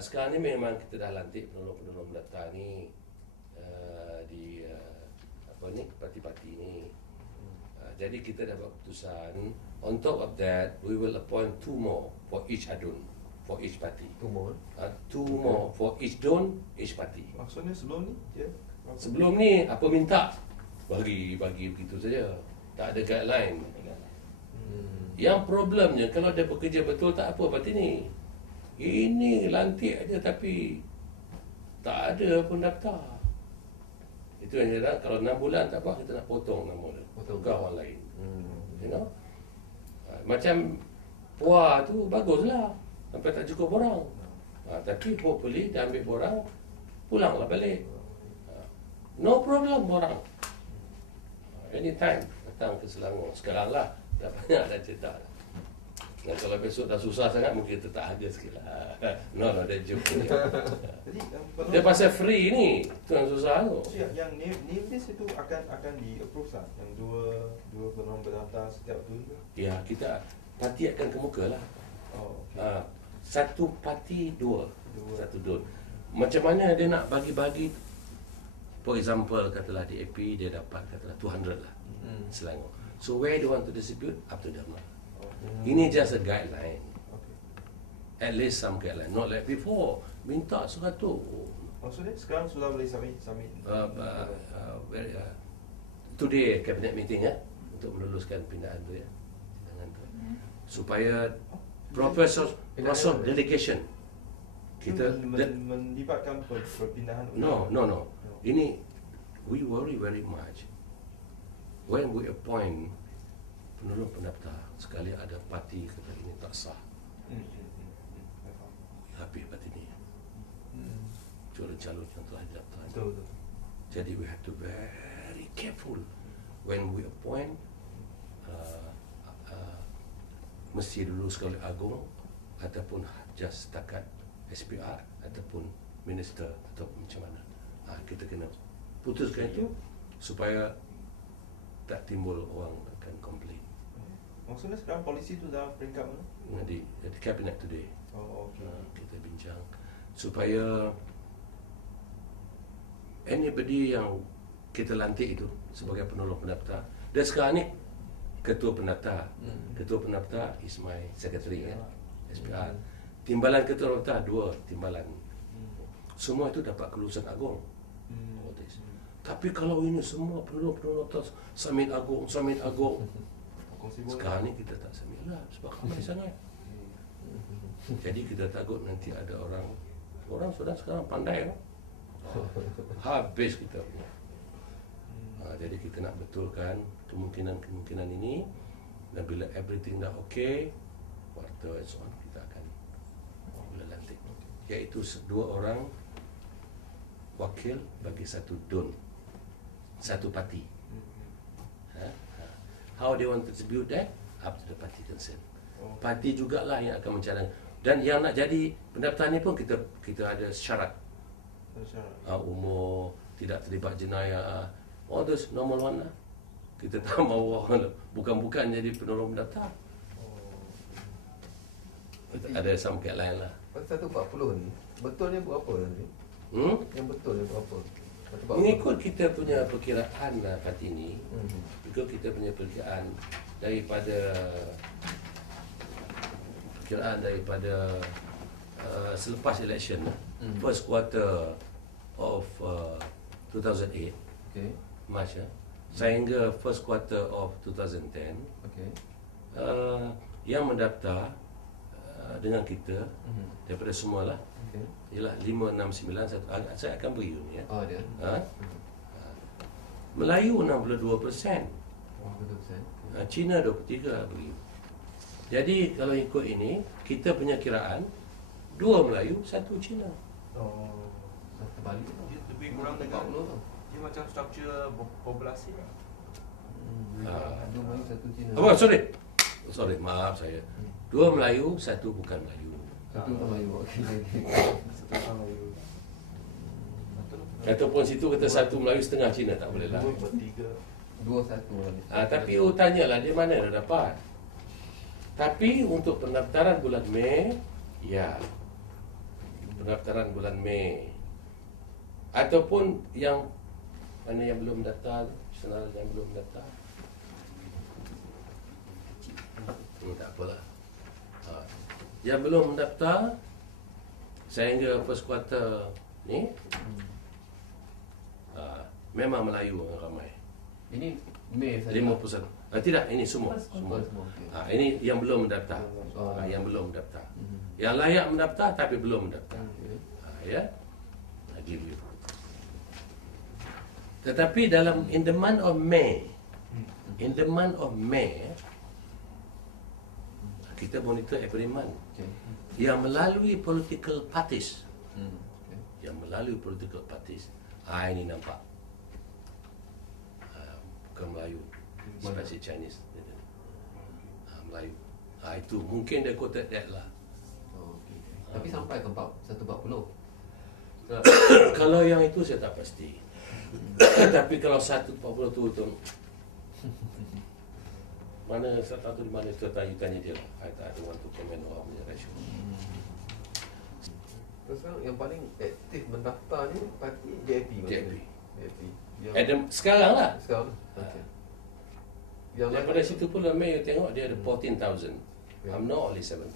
Sekarang ni memang kita dah lantik penolong-penolong pendaftar ni di parti-parti ni. Jadi kita dah buat keputusan. On top of that, we will appoint 2 more for each adun, for each party. 2 more? 2 more for each don, each party. Maksudnya sebelum ni Sebelum ni apa minta bagi begitu saja. Tak ada guideline. Yang problemnya kalau dia bekerja betul tak apa parti ni. Ini lantik aja tapi tak ada pendaftar. Itu yang dia nak, kalau 6 bulan tak apa, kita nak potong nama dia. Tukar orang lain. You know? Macam puah tu baguslah. Sampai tak cukup orang. Tapi hopefully dia ambil borang, pulanglah balik. No problem borang. Anytime datang ke Selangor. Sekarang lah dah banyak dah cetak. Dan kalau besok dah susah sangat, mungkin kita tak harga sikit lah. No, that joke. Dia pasal free ni, tu yang susah tu. Yang name list itu akan di-approve tak? Yang dua penolong pendaftar setiap tu? Ya, kita parti akan kemuka lah. Okay. Satu parti dua. Satu don. Macam mana dia nak bagi-bagi? For example, katalah di AP dia dapat katalah 200 lah Selangor. So where they want to distribute, up to them lah. Ini just a guideline. At least some guideline. Not like before. Minta 100. Maksudnya sekarang sudah boleh submit. Today cabinet meeting untuk meluluskan pindahan tu supaya process delegation. Kita melibatkan perpindahan. No. Ini we worry very much when we appoint penolong pendaftar, sekali ada parti kata ini tak sah, habis parti ni. Calon-calon yang telah didaftar. Betul. Jadi we have to very careful when we appoint. Mesti diluluskan oleh Agong ataupun just setakat SPR ataupun minister atau macam mana. Kita kena putuskan itu supaya tak timbul orang akan komplain. Maksudnya sekarang polisi itu dalam peringkat mana? Di cabinet today. Okay. Kita bincang supaya anybody yang kita lantik itu sebagai penolong pendaftar, dan sekarang ni ketua pendaftar. Ketua pendaftar is my secretary SPR. Timbalan ketua pendaftar 2 timbalan. Semua itu dapat kelulusan Agong. Tapi kalau ini semua penolong-penolong atas Samit Agong. Sekarang ni kita tak samit lah sebab ramai sangat. Jadi kita takut nanti ada orang sudah sekarang pandai habis kita punya. Jadi kita nak betulkan kemungkinan ini, dan bila everything dah okay, quarter and so on, kita akan mula lantik. Iaitu 2 orang wakil bagi 1 don, 1 parti. How they want to distribute that, up to the party concern. Parti jugalah yang akan mencadang. Dan yang nak jadi pendaftar ni pun kita ada syarat. Umur, tidak terlibat jenayah, all those normal one lah. Kita tak mahu bukan jadi penolong pendaftar. Ada some guideline lah. Pasal 140 ni, betulnya berapa ni? Yang betul ni berapa? Mengikut kita punya perkiraan parti ini, ikut kita punya perkiraan daripada selepas election, first quarter of 2008, March, sehingga first quarter of 2010, yang mendaftar dengan kita daripada semualah ialah 569. Saya akan beri ni Melayu 62%, Cina 23% beri. Jadi kalau ikut ini, kita punya kiraan 2 Melayu, 1 Cina. Terbalik tu. Lebih kurang dengan dia macam struktur populasi lah. 2 Melayu, 1 Cina. Sorry, maaf saya. 2 Melayu, 1 bukan Melayu. 1 Melayu, okey. Ataupun situ kata 1 Melayu, setengah Cina, tak boleh lah. 2-1 tapi tanyalah dia mana dah dapat. Tapi untuk pendaftaran bulan Mei, ya, pendaftaran bulan Mei. Ataupun yang mana yang belum daftar, senarai yang belum daftar. Tak apalah. Yang belum daftar sehingga first quarter ni memang Melayu yang ramai. Ini Mei saja. 50%. Tidak, ini semua. Semua. Okay. Ini yang belum mendaftar. Yang belum mendaftar. Yang layak mendaftar tapi belum mendaftar. Ya. Give you. Tetapi dalam in the month of May, kita monitor every month. Yang melalui political parties. Yang melalui political parties. Ini nampak. Bukan Melayu. Spesial Chinese. Melayu. Itu mungkin dia quoted that lah. Tapi sampai ke 140. Kalau yang itu saya tak pasti. Tapi kalau 140 tu mana satu di mana tu tanya dia lah. I don't want to comment on the ratio. Terus yang paling aktif mendaftar ni parti JAP. Sekarang lah. Sekarang. Okey. Yang daripada situ pun ramai you tengok dia ada 14,000. I'm not only 7,000.